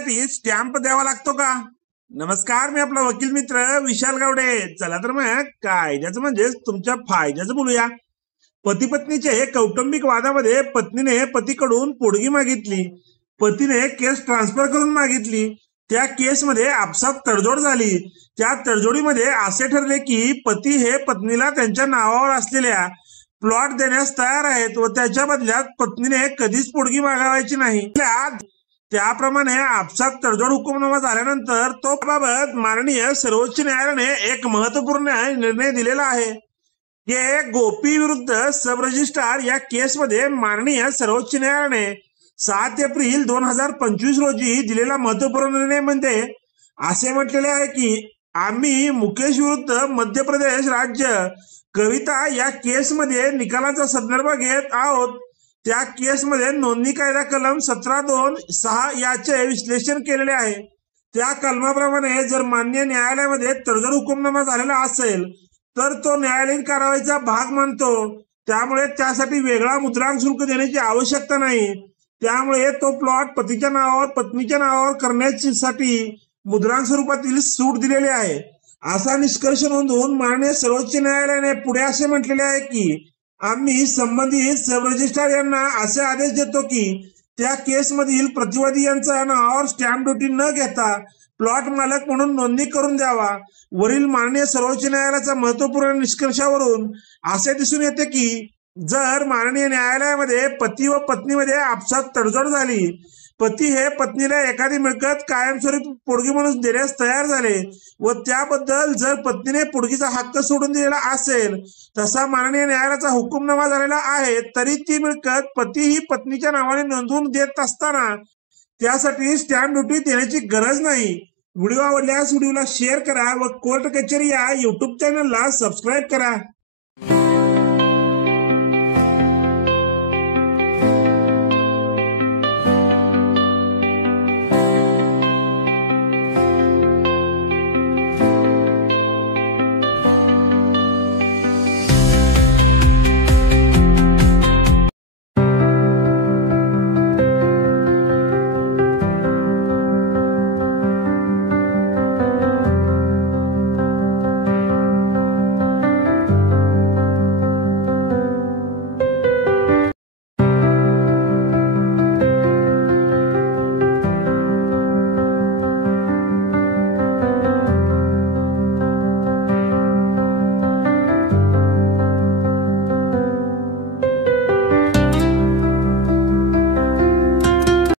मिळण्यासाठी स्टॅम्प द्यावा लागतो का? नमस्कार, मी आपला वकील मित्र विशाल गावडे. चला तर मग कायद्याचं म्हणजे तुमच्या फायद्याचं बोलूया. पती पत्नीचे कौटुंबिक वादामध्ये पत्नीने पतीकडून पोटगी मागितली. पतीने केस ट्रान्सफर करून मागितली. त्या केसमध्ये आपसात तडजोड झाली. त्या तडजोडीमध्ये असे ठरले की पती हे पत्नीला त्यांच्या नावावर असलेल्या प्लॉट देण्यास तयार आहेत व त्याच्या बदल्यात पत्नीने कधीच पोटगी मागावायची नाही. त्याप्रमाणे आपसात तडजोड हुकुमनामा झाल्यानंतर तो बाबत माननीय सर्वोच्च न्यायालयाने एक महत्वपूर्ण निर्णय दिलेला आहे. गोपी विरुद्ध सब रजिस्ट्रार या केसमध्ये माननीय सर्वोच्च न्यायालयाने 7 एप्रिल 2025 रोजी दिलेला महत्वपूर्ण निर्णय मध्ये असे म्हटलेले आहे की आम्ही मुकेश विरुद्ध मध्य प्रदेश राज्य कविता या केसमध्ये निकालाचा संदर्भ घेत आहोत. त्या केसमध्ये नोंदणी कायदा कलम 17(2)(6) याचे विश्लेषण केलेले आहे. त्या कलमाप्रमाणे जर मान्य न्यायालयामध्ये तडजोड हुकुमनामा झालेला असेल तर तो न्यायालयीन कारवाईचा भाग मानतो. त्यामुळे त्यासाठी वेगळा मुद्रांक शुल्क देण्याची आवश्यकता नाही. त्यामुळे तो प्लॉट पतीच्या नावावर पत्नीच्या नावावर करण्यासाठी मुद्रांक स्वरूपातील सूट दिलेली आहे. असा निष्कर्ष नोंदवून माननीय सर्वोच्च न्यायालयाने पुढे असे म्हटलेले आहे की आम्ही संबंधित सब रजिस्ट्रार यांना असे आदेश देतो की त्या केसमधील प्रतिवादी यांचा नावावर स्टॅम्प ड्युटी न घेता प्लॉट मालक म्हणून नोंदणी करून द्यावा. वरील माननीय सर्वोच्च न्यायालयाच्या महत्वपूर्ण निष्कर्षावरून असे दिसून येते की जर माननीय न्यायालयामध्ये पती व पत्नीमध्ये आपसात तडजोड झाली, पती हे पत्नीला एखादी मिळकत कायमस्वरूपी पोटगी म्हणून देण्यास तयार झाले व त्याबद्दल जर पत्नीने पोटगीचा हक्क सोडून दिलेला असेल, तसा माननीय न्यायालयाचा हुकुमनामा झालेला आहे, तरी ती मिळकत पती ही पत्नीच्या नावाने नोंदवून देत असताना त्यासाठी स्टॅम्प ड्युटी देण्याची गरज नाही. व्हिडिओ आवडल्यास व्हिडिओला शेअर करा व कोर्ट कचेरी या युट्यूब चॅनलला सबस्क्राईब करा.